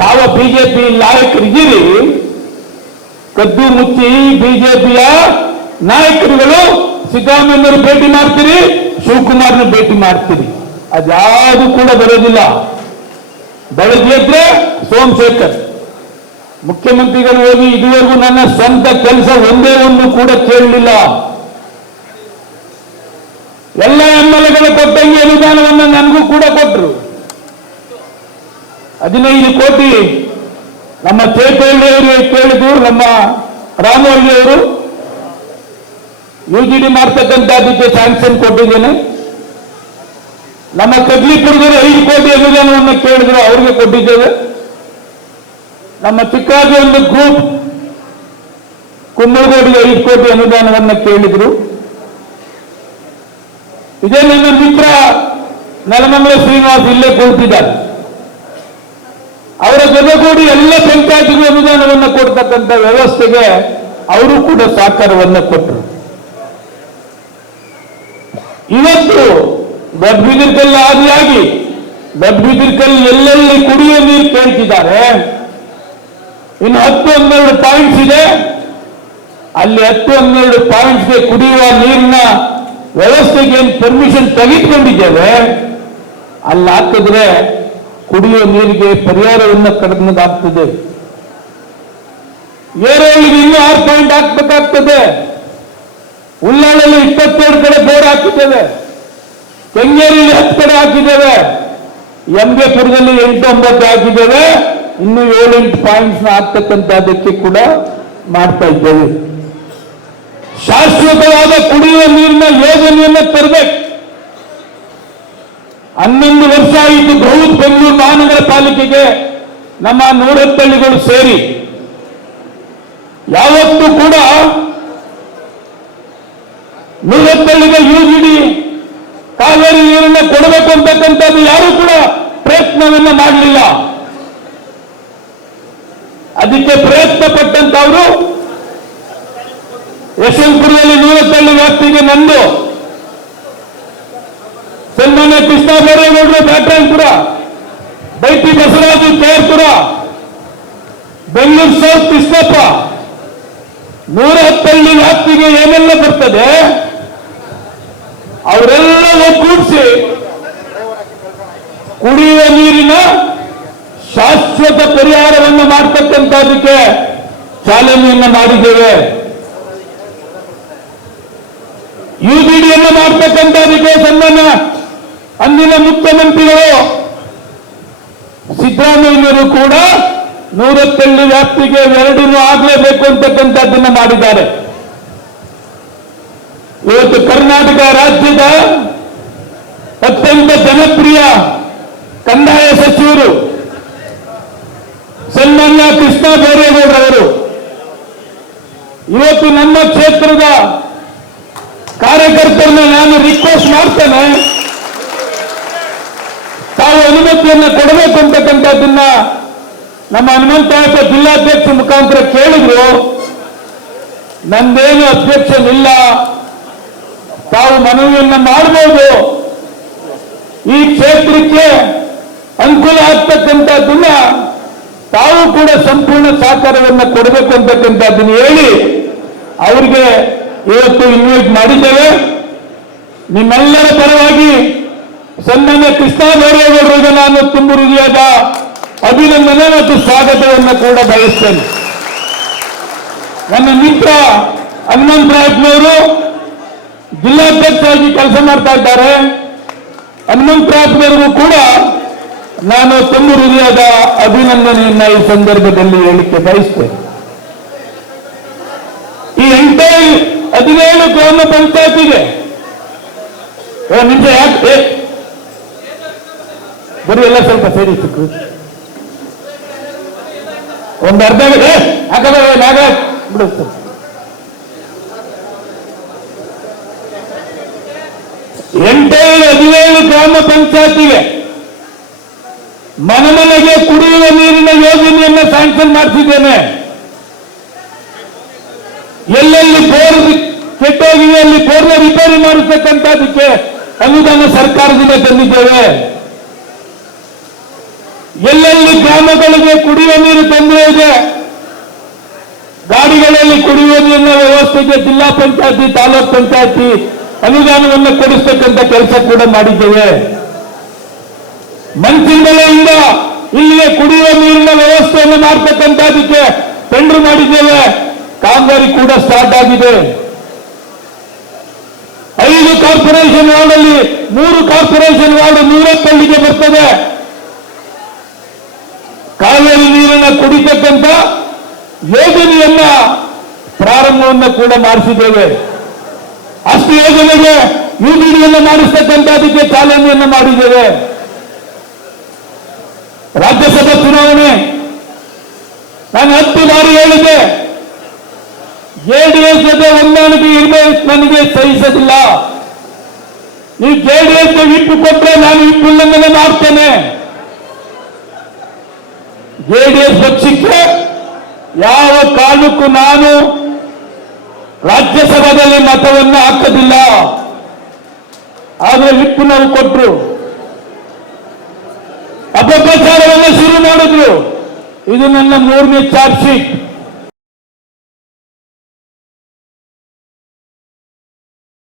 ಯಾವ ಬಿಜೆಪಿ ನಾಯಕರಿದ್ದೀರಿ ಕದ್ದು ಮುಚ್ಚಿ ಬಿಜೆಪಿಯ ನಾಯಕರುಗಳು ಸಿದ್ದರಾಮಯ್ಯನವರು ಭೇಟಿ ಮಾಡ್ತೀರಿ, ಶಿವಕುಮಾರ್ನ ಭೇಟಿ ಮಾಡ್ತೀರಿ, ಅದ್ಯಾವುದು ಕೂಡ ಬರೋದಿಲ್ಲ. ಬೆಳಗ್ಗೆ ಸೋಮಶೇಖರ್ ಮುಖ್ಯಮಂತ್ರಿಗಳು ಹೋಗಿ ಇದುವರೆಗೂ ನನ್ನ ಸ್ವಂತ ಕೆಲಸ ಒಂದೇ ಒಂದು ಕೂಡ ಕೇಳಲಿಲ್ಲ. ಎಲ್ಲ ಎಂಎಲ್ಎಗಳು ಕೊಟ್ಟಂಗೆ ಅನುದಾನವನ್ನು ನನಗೂ ಕೂಡ ಕೊಟ್ಟರು. 15 ಕೋಟಿ ನಮ್ಮ ಚೇತಳ್ಳಿ ಅವರಿಗೆ ಕೇಳಿದ್ರು, ನಮ್ಮ ರಾಮೋಹಳ್ಳಿ ಅವರು UGD ಮಾಡ್ತಕ್ಕಂಥದ್ದಕ್ಕೆ ಸ್ಯಾಂಕ್ಷನ್ ಕೊಟ್ಟಿದ್ದೇನೆ. ನಮ್ಮ ಕಡ್ಲಿಪುರದಲ್ಲಿ 5 ಕೋಟಿ ಅನುದಾನವನ್ನು ಕೇಳಿದ್ರು, ಅವ್ರಿಗೆ ಕೊಟ್ಟಿದ್ದೇವೆ. ನಮ್ಮ ಚಿಕ್ಕಾಗಿ ಒಂದು ಗ್ರೂಪ್ ಕುಂಬಳಗೋಡಿಗೆ 5 ಕೋಟಿ ಅನುದಾನವನ್ನು ಕೇಳಿದ್ರು. ಇದೇ ನನ್ನ ಮಿತ್ರ ನೆಲಮಂಗಲ ಶ್ರೀನಿವಾಸ್ ಇಲ್ಲೇ ಕುಳಿತಿದ್ದಾರೆ. ಅವರ ಜೊತೆಗೂಡಿ ಎಲ್ಲ ಪಂಚಾಯತ್ಗೂ ಅನುದಾನವನ್ನು ಕೊಡ್ತಕ್ಕಂಥ ವ್ಯವಸ್ಥೆಗೆ ಅವರು ಕೂಡ ಸಹಕಾರವನ್ನು ಕೊಟ್ಟರು. ಇವತ್ತು ದೊಡ್ಡಬಿದಿರ್ಕಲ್ ಆದಿಯಾಗಿ ದೊಡ್ಡಬಿದಿರ್ಕಲ್ ಎಲ್ಲೆಲ್ಲಿ ಕುಡಿಯುವ ನೀರು ಕೇಳ್ತಿದ್ದಾರೆ. ಇನ್ನು 10-12 ಪಾಯಿಂಟ್ಸ್ ಇದೆ, ಅಲ್ಲಿ 10-12 ಪಾಯಿಂಟ್ಸ್ಗೆ ಕುಡಿಯುವ ನೀರಿನ ವ್ಯವಸ್ಥೆಗೆ ಏನು ಪರ್ಮಿಷನ್ ತೆಗೆದುಕೊಂಡಿದ್ದೇವೆ, ಅಲ್ಲಿ ಹಾಕಿದ್ರೆ ಕುಡಿಯುವ ನೀರಿಗೆ ಪರಿಹಾರವನ್ನು ಕಡಿಮೆದಾಗ್ತದೆ. ಏರೋಳಿಗೆ ಇನ್ನೂ 6 ಪಾಯಿಂಟ್ ಹಾಕ್ಬೇಕಾಗ್ತದೆ. ಉಳ್ಳಾಳಲ್ಲಿ 22 ಕಡೆ ಬೋರ್ ಹಾಕಿದ್ದೇವೆ, ಕೆಂಗೇರಿಯಲ್ಲಿ 10 ಕಡೆ ಹಾಕಿದ್ದೇವೆ, ಎಂಬೆಪುರದಲ್ಲಿ 8-9 ಹಾಕಿದ್ದೇವೆ. ಇನ್ನು 7-8 ಪಾಯಿಂಟ್ಸ್ ಹಾಕ್ತಕ್ಕಂಥದ್ದಕ್ಕೆ ಕೂಡ ಮಾಡ್ತಾ ಇದ್ದೇವೆ. ಶಾಶ್ವತವಾದ ಕುಡಿಯುವ ನೀರಿನ ಯೋಜನೆಯನ್ನು ತರಬೇಕು. 11 ವರ್ಷ ಆಯಿತು ಬೃಹತ್ ಬೆಂಗಳೂರು ಮಹಾನಗರ ಪಾಲಿಕೆಗೆ ನಮ್ಮ 110 ಹಳ್ಳಿಗಳು ಸೇರಿ. ಯಾವತ್ತೂ ಕೂಡ 110 ಹಳ್ಳಿಗೆ UGD ಕಾವೇರಿ ನೀರನ್ನು ಕೊಡಬೇಕು ಅಂತಕ್ಕಂಥದ್ದು ಯಾರೂ ಕೂಡ ಪ್ರಯತ್ನವನ್ನ ಮಾಡಲಿಲ್ಲ. ಅದಕ್ಕೆ ಪ್ರಯತ್ನ ಪಟ್ಟಂತವರು ಯಶವಂತಪುರದಲ್ಲಿ 110 ಹಳ್ಳಿ ವ್ಯಾಪ್ತಿಗೆ ನಂದು ಸನ್ಮಾನ್ಯ ಕೃಷ್ಣ ಬೈರೇಗೌಡರು ಬ್ಯಾಟ್ರಾಯನಪುರ, ಬೈಟಿ ಬಸವರಾಜು ಕೇರ್ಪುರ, ಬೆಂಗಳೂರು ಸೌತ್ ಕೃಷ್ಣಪ್ಪ 110 ಹಳ್ಳಿ ವ್ಯಾಪ್ತಿಗೆ ಏನೆಲ್ಲ ಬರ್ತದೆ ಅವರೆಲ್ಲ ಒಗ್ಗೂಡಿಸಿ ಕುಡಿಯುವ ನೀರಿನ ಶಾಶ್ವತ ಪರಿಹಾರವನ್ನು ಮಾಡತಕ್ಕಂಥದಕ್ಕೆ ಚಾಲನೆಯನ್ನು ಮಾಡಿದ್ದೇವೆ. UGDಯನ್ನು ಮಾಡತಕ್ಕಂಥದಕ್ಕೆ ಸನ್ಮಾನ್ಯ ಅಂದಿನ ಮುಖ್ಯಮಂತ್ರಿಗಳು ಸಿದ್ದರಾಮಯ್ಯನವರು ಕೂಡ 110 ಹಳ್ಳಿ ವ್ಯಾಪ್ತಿಗೆ 2 ಆಗಲೇಬೇಕು ಅಂತಕ್ಕಂಥದ್ದನ್ನ ಮಾಡಿದ್ದಾರೆ. ಇವತ್ತು ಕರ್ನಾಟಕ ರಾಜ್ಯದ ಅತ್ಯಂತ ಜನಪ್ರಿಯ ಕಂದಾಯ ಸಚಿವರು ಸನ್ಮಾನ್ಯ ಕೃಷ್ಣ ಬೈರೇಗೌಡರವರು ಇವತ್ತು ನಮ್ಮ ಕ್ಷೇತ್ರದ ಕಾರ್ಯಕರ್ತರನ್ನ ನಾನು ರಿಕ್ವೆಸ್ಟ್ ಮಾಡ್ತೇನೆ, ತಾವು ಅನುಮತಿಯನ್ನು ಕೊಡಬೇಕು ಅಂತಕ್ಕಂಥದ್ದನ್ನ ನಮ್ಮ ಹನುಮಂತರಾಯಪ್ಪ ಜಿಲ್ಲಾಧ್ಯಕ್ಷ ಮುಖಾಂತರ ಕೇಳಿದ್ರು. ನಂದೇನು ಅಬ್ಜೆಕ್ಷನ್ ಇಲ್ಲ, ತಾವು ಮನವಿಯನ್ನ ಮಾಡಬಹುದು. ಈ ಕ್ಷೇತ್ರಕ್ಕೆ ಅನುಕೂಲ ಆಗ್ತಕ್ಕಂಥದ್ದನ್ನ ತಾವು ಕೂಡ ಸಂಪೂರ್ಣ ಸಹಕಾರವನ್ನು ಕೊಡಬೇಕು ಅಂತಕ್ಕಂಥದ್ದನ್ನು ಹೇಳಿ ಅವರಿಗೆ ಇವತ್ತು ಇನ್ವೈಟ್ ಮಾಡಿದ್ದೇವೆ. ನಿಮ್ಮೆಲ್ಲರ ಪರವಾಗಿ ಸನ್ಮಾನ್ಯ ಕೃಷ್ಣ ಬೈರೇಗೌಡರಿಗೆ ನಾನು ತುಂಬು ಹೃದಯದ ಅಭಿನಂದನೆ ಮತ್ತು ಸ್ವಾಗತವನ್ನು ಕೂಡ ಬಯಸ್ತೇನೆ. ನನ್ನ ಮಿತ್ರ ಹನುಮಂತರಾಯಪ್ಪನವರು ಜಿಲ್ಲಾಧ್ಯಕ್ಷರಾಗಿ ಕೆಲಸ ಮಾಡ್ತಾ ಇದ್ದಾರೆ. ಹನುಮಂತರಾಯಪ್ಪನವರಿಗೂ ಕೂಡ ನಾನು ತುಂಬು ಹೃದಯದ ಅಭಿನಂದನೆಯನ್ನ ಈ ಸಂದರ್ಭದಲ್ಲಿ ಹೇಳಿಕೆ ಬಯಸ್ತೇನೆ. ಈ 17 ಗ್ರಾಮ ಪಂಚಾಯತಿಗೆ ನಿಮಿಷ ಯಾಕೆ ಬರೀ ಎಲ್ಲ ಸ್ವಲ್ಪ ಸೇರಿ ಸಿಕ್ಕು ಒಂದು ಅರ್ಧ ಹಾಕಬೇಕ ಬಿಡುತ್ತೆ. 17 ಗ್ರಾಮ ಪಂಚಾಯತಿಗೆ ಮನೆಗೆ ಕುಡಿಯುವ ನೀರಿನ ಯೋಜನೆಯನ್ನು ಸ್ಯಾಂಕ್ಷನ್ ಮಾಡಿಸಿದ್ದೇನೆ. ಎಲ್ಲೆಲ್ಲಿ ಬೋರ್ ಕೆಟ್ಟೋಗಿದೆ ಅಲ್ಲಿ ಬೋರ್ನ ರಿಪೇರಿ ಮಾಡಿರ್ತಕ್ಕಂಥದಕ್ಕೆ ಅನುದಾನ ಸರ್ಕಾರದಿಂದ ತಂದಿದ್ದೇವೆ. ಎಲ್ಲೆಲ್ಲಿ ಗ್ರಾಮಗಳಿಗೆ ಕುಡಿಯುವ ನೀರು ತೊಂದರೆ ಇದೆ, ಗಾಡಿಗಳಲ್ಲಿ ಕುಡಿಯುವ ನೀರಿನ ವ್ಯವಸ್ಥೆಗೆ ಜಿಲ್ಲಾ ಪಂಚಾಯತಿ, ತಾಲೂಕ್ ಪಂಚಾಯತಿ ಅನುದಾನವನ್ನು ಕೊಡಿಸ್ತಕ್ಕಂಥ ಕೆಲಸ ಕೂಡ ಮಾಡಿದ್ದೇವೆ. ಮಂಚಿನಮಲೆಯಿಂದ ಇಲ್ಲಿಗೆ ಕುಡಿಯುವ ನೀರಿನ ವ್ಯವಸ್ಥೆಯನ್ನು ಮಾಡ್ತಕ್ಕಂಥದಕ್ಕೆ ಟೆಂಡರ್ ಮಾಡಿದ್ದೇವೆ. ಕಾಮಗಾರಿ ಕೂಡ ಸ್ಟಾರ್ಟ್ ಆಗಿದೆ. 5 ಕಾರ್ಪೊರೇಷನ್ ವಾರ್ಡಲ್ಲಿ 3 ಕಾರ್ಪೊರೇಷನ್ ವಾರ್ಡ್ ನೀರಪ್ಪಳ್ಳಿಗೆ ಬರ್ತದೆ. ಕಾವೇರಿ ನೀರನ್ನು ಕುಡಿತಕ್ಕಂಥ ಯೋಜನೆಯನ್ನ ಪ್ರಾರಂಭವನ್ನು ಕೂಡ ಮಾಡಿಸಿದ್ದೇವೆ. ಅಷ್ಟು ಯೋಜನೆಗೆ ಯುಡಿಡಿಯನ್ನು ಮಾಡಿಸ್ತಕ್ಕಂಥದಕ್ಕೆ ಚಾಲನೆಯನ್ನು ಮಾಡಿದ್ದೇವೆ. ರಾಜ್ಯಸಭಾ ಚುನಾವಣೆ ನಾನು 10 ಬಾರಿ ಹೇಳಿದೆ, ಜೆಡಿಎಸ್ ಜೊತೆ ಹೊಂದಾಣಿಕೆ ಇರಬೇಕು, ನನಗೆ ಸಹಿಸೋದಿಲ್ಲ. ನೀವು ಜೆಡಿಎಸ್ ವಿಪ್ ಕೊಟ್ಟರೆ ನಾನು ವಿಪ್ ಉಲ್ಲಂಘನೆ ಮಾಡ್ತೇನೆ. ಜೆಡಿಎಸ್ ಪಕ್ಷಕ್ಕೆ ಯಾವ ಕಾರಣಕ್ಕೂ ನಾನು ರಾಜ್ಯಸಭಾದಲ್ಲಿ ಮತವನ್ನು ಹಾಕೋದಿಲ್ಲ. ಆದರೆ ವಿಪ್ ನಾವು ಕೊಟ್ಟರು, ಅಪಪ್ರಚಾರವನ್ನು ಶುರು ಮಾಡಿದ್ರು. ಇದು ನನ್ನ 3ನೇ ಚಾರ್ಜ್ ಶೀಟ್.